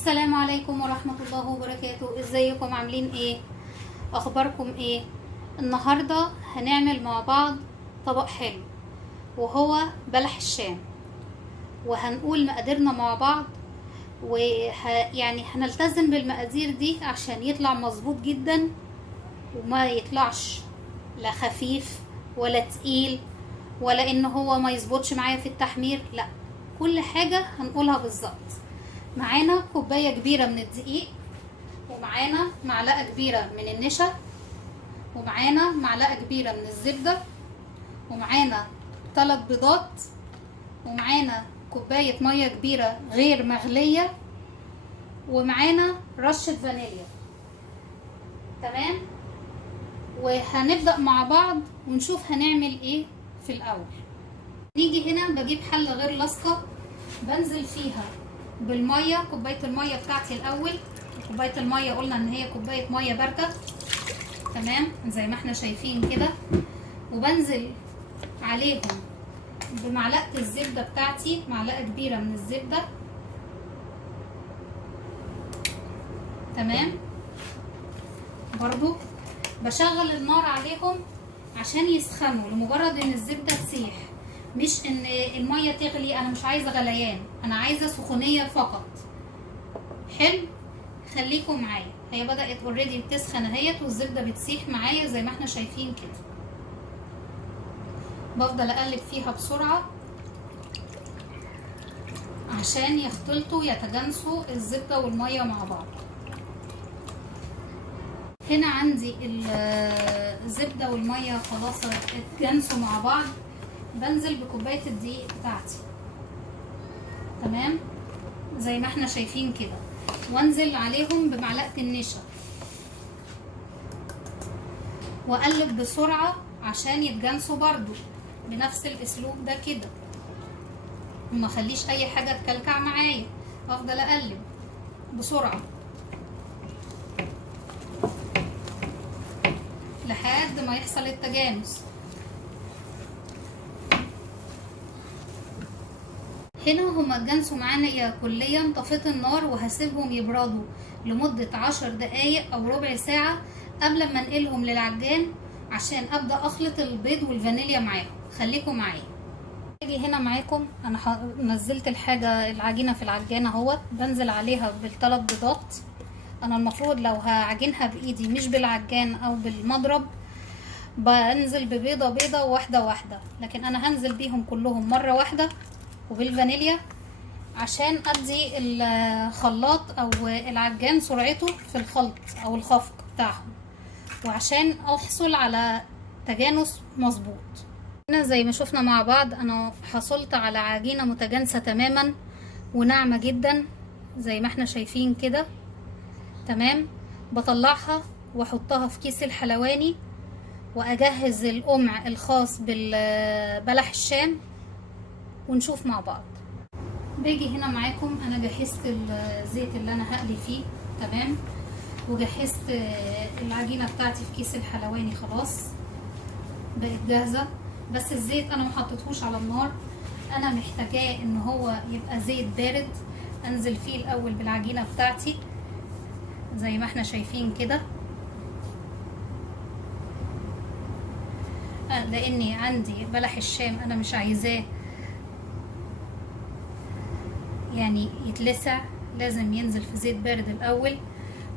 السلام عليكم ورحمة الله وبركاته. ازيكم؟ عاملين ايه؟ اخباركم ايه؟ النهاردة هنعمل مع بعض طبق حلو وهو بلح الشام، وهنقول مقاديرنا مع بعض يعني هنلتزم بالمقادير دي عشان يطلع مظبوط جدا وما يطلعش لا خفيف ولا تقيل ولا ان هو ما يظبطش معايا في التحمير. لا، كل حاجة هنقولها بالظبط. معانا كوباية كبيرة من الدقيق، ومعانا معلقة كبيرة من النشا، ومعانا معلقة كبيرة من الزبدة، ومعانا 3 بيضات، ومعانا كوباية مية كبيرة غير مغلية، ومعانا رشة فانيليا. تمام، وهنبدأ مع بعض ونشوف هنعمل ايه. في الأول نيجي هنا بجيب حلة غير لاصقة، بنزل فيها بالمية، كوباية المية بتاعتي الأول. كوباية المية قلنا ان هي كوباية مية باردة، تمام زي ما احنا شايفين كده. وبنزل عليهم بمعلقة الزبدة بتاعتي، معلقة كبيرة من الزبدة، تمام. برضو بشغل النار عليهم عشان يسخنوا لمجرد ان الزبدة تسيح، مش ان المية تغلي. انا مش عايزة غليان، انا عايزة سخونية فقط. حلو، خليكم معايا. هي بدأت اوريدي بتسخن اهيت، والزبدة بتسيح معايا زي ما احنا شايفين كده. بفضل اقلب فيها بسرعة عشان يختلطوا يتجانسوا الزبدة والمية مع بعض. هنا عندي الزبدة والمية خلاص اتجانسوا مع بعض. بنزل بكوباية الدقيق بتاعتي، تمام زي ما احنا شايفين كده، وانزل عليهم بمعلقة النشا، واقلب بسرعة عشان يتجانسوا برضو بنفس الاسلوب ده كده، وما خليش اي حاجة تكلكع معايا. افضل اقلب بسرعة لحد ما يحصل التجانس. هنا هما اتجانسوا معانا كليا. طفيت النار وهسيبهم يبردوا لمدة 10 دقايق او ربع ساعة قبل ما انقلهم للعجان عشان ابدأ اخلط البيض والفانيليا معاهم. خليكم معايا. اجي هنا معاكم، انا نزلت العجينة في العجان اهوت. بنزل عليها ب3 بيضات. انا المفروض لو هعجنها بايدي مش بالعجان او بالمضرب بنزل ببيضة بيضة واحدة واحدة، لكن انا هنزل بيهم كلهم مرة واحدة وبالفانيليا عشان ادي الخلاط او العجان سرعته في الخلط او الخفق بتاعهم، وعشان احصل على تجانس مظبوط. هنا زي ما شفنا مع بعض انا حصلت على عجينة متجانسة تماما وناعمة جدا زي ما احنا شايفين كده، تمام. بطلعها واحطها في كيس الحلواني واجهز القمع الخاص بالبلح الشام ونشوف مع بعض. باجي هنا معاكم، انا جهزت الزيت اللي انا هقلي فيه، تمام، وجهزت العجينه بتاعتي في كيس الحلواني خلاص بقت جاهزه. بس الزيت انا محطتهوش على النار، انا محتاجاه ان هو يبقى زيت بارد. انزل فيه الاول بالعجينه بتاعتي زي ما احنا شايفين كده، لاني عندي بلح الشام انا مش عايزاه يعني يتلسع، لازم ينزل في زيت بارد الاول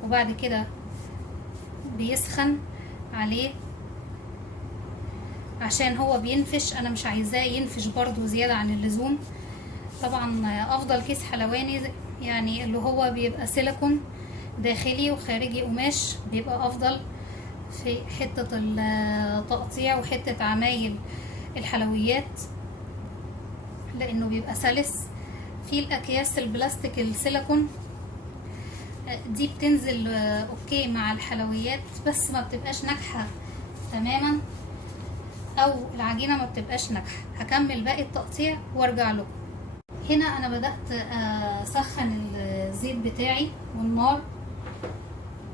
وبعد كده بيسخن عليه عشان هو بينفش. انا مش عايزاه ينفش برضو زيادة عن اللزوم. طبعا افضل كيس حلواني يعني اللي هو بيبقى سيليكون داخلي وخارجي قماش بيبقى افضل في حتة التقطيع وحتة عمايل الحلويات، لانه بيبقى سلس. في الاكياس البلاستيك السيليكون دي بتنزل اوكي مع الحلويات بس ما بتبقاش ناجحة تماما، او العجينة ما بتبقاش ناجحة. هكمل باقي التقطيع وارجع لكم. هنا انا بدأت اسخن الزيت بتاعي والنار،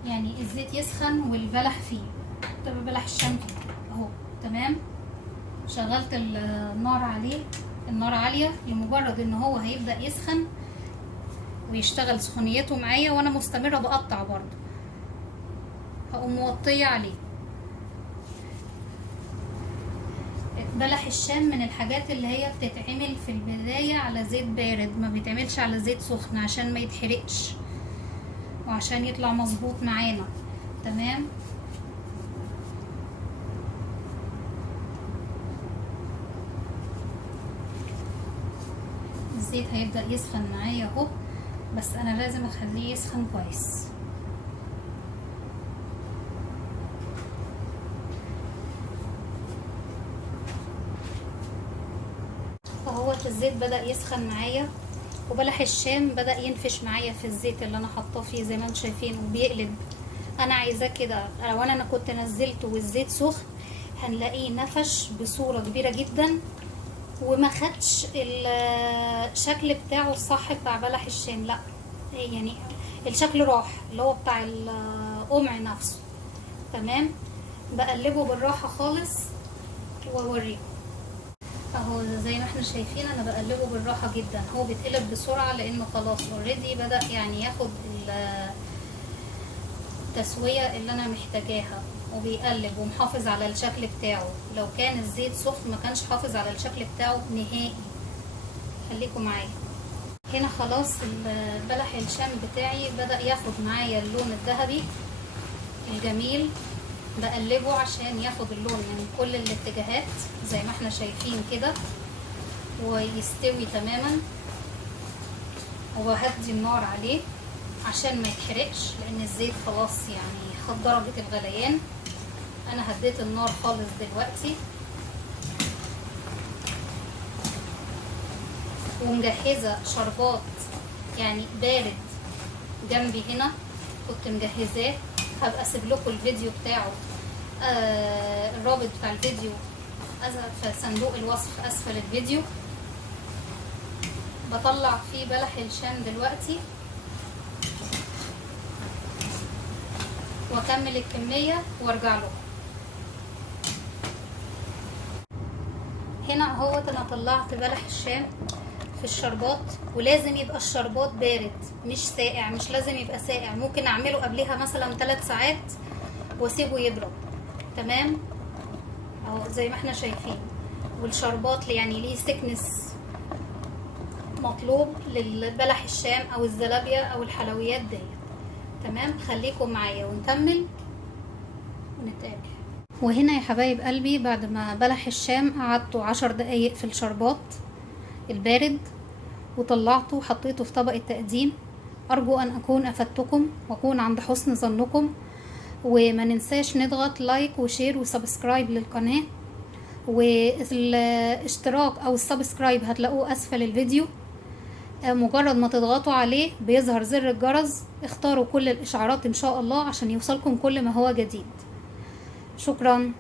يعني الزيت يسخن والبلح فيه، طب بلح الشام فيه اهو، تمام. شغلت النار عليه، النار عالية لمجرد ان هو هيبدأ يسخن ويشتغل سخونيته معايا وانا مستمرة بقطع برضو. هقوم موطية عليه. بلح الشام من الحاجات اللي هي بتتعمل في البداية على زيت بارد، ما بيتعملش على زيت سخن عشان ما يتحرقش وعشان يطلع مظبوط معانا. تمام. الزيت هيبدأ يسخن معايا اهو، بس انا لازم اخليه يسخن كويس. فهوت الزيت بدأ يسخن معايا، وبلح الشام بدأ ينفش معايا في الزيت اللي انا حاطاه فيه زي ما انتم شايفين، وبيقلب. انا عايزاه كده. لو انا كنت نزلته والزيت سخن هنلاقيه نفش بصورة كبيرة جدا، وما خدش الشكل بتاعه الصح بتاع بلح الشام. لا يعني الشكل راح اللي هو بتاع القمع نفسه. تمام. بقلبه بالراحة خالص واوريكم اهو. زي ما احنا شايفين انا بقلبه بالراحة جدا. هو بيتقلب بسرعة لانه خلاص اوريدي بدأ يعني ياخد التسوية اللي انا محتاجاها، وبيقلب ومحافظ على الشكل بتاعه. لو كان الزيت سخن ما كانش حافظ على الشكل بتاعه نهائي. خليكم معايا. هنا خلاص البلح الشام بتاعي بدأ ياخد معايا اللون الذهبي الجميل. بقلبه عشان ياخد اللون من كل الاتجاهات زي ما احنا شايفين كده ويستوي تماما. وبهدي النار عليه عشان ما يتحرقش، لان الزيت خلاص يعني خد درجة الغليان. انا هديت النار خالص دلوقتي، ومجهزة شربات يعني بارد جنبي هنا كنت مجهزاه. هبقى اسيب لكم الفيديو بتاعه، الرابط بتاع الفيديو في صندوق الوصف اسفل الفيديو. بطلع فيه بلح الشام دلوقتي واكمل الكمية وارجع لكم. هنا اهوت انا طلعت بلح الشام في الشربات، ولازم يبقى الشربات بارد مش ساقع. مش لازم يبقى ساقع، ممكن اعمله قبلها مثلا 3 ساعات واسيبه يبرد. تمام اهو زي ما احنا شايفين. والشربات يعني ليه سكنس مطلوب للبلح الشام او الزلابية او الحلويات ديت. تمام. خليكم معايا ونكمل ونتقابل. وهنا يا حبايب قلبي بعد ما بلح الشام قعدته 10 دقايق في الشربات البارد وطلعته وحطيته في طبق التقديم. ارجو ان اكون افدتكم واكون عند حسن ظنكم، وما ننساش نضغط لايك وشير وسبسكرايب للقناة، والاشتراك او السبسكرايب هتلاقوه اسفل الفيديو. مجرد ما تضغطوا عليه بيظهر زر الجرس. اختاروا كل الاشعارات ان شاء الله عشان يوصلكم كل ما هو جديد. شكرا.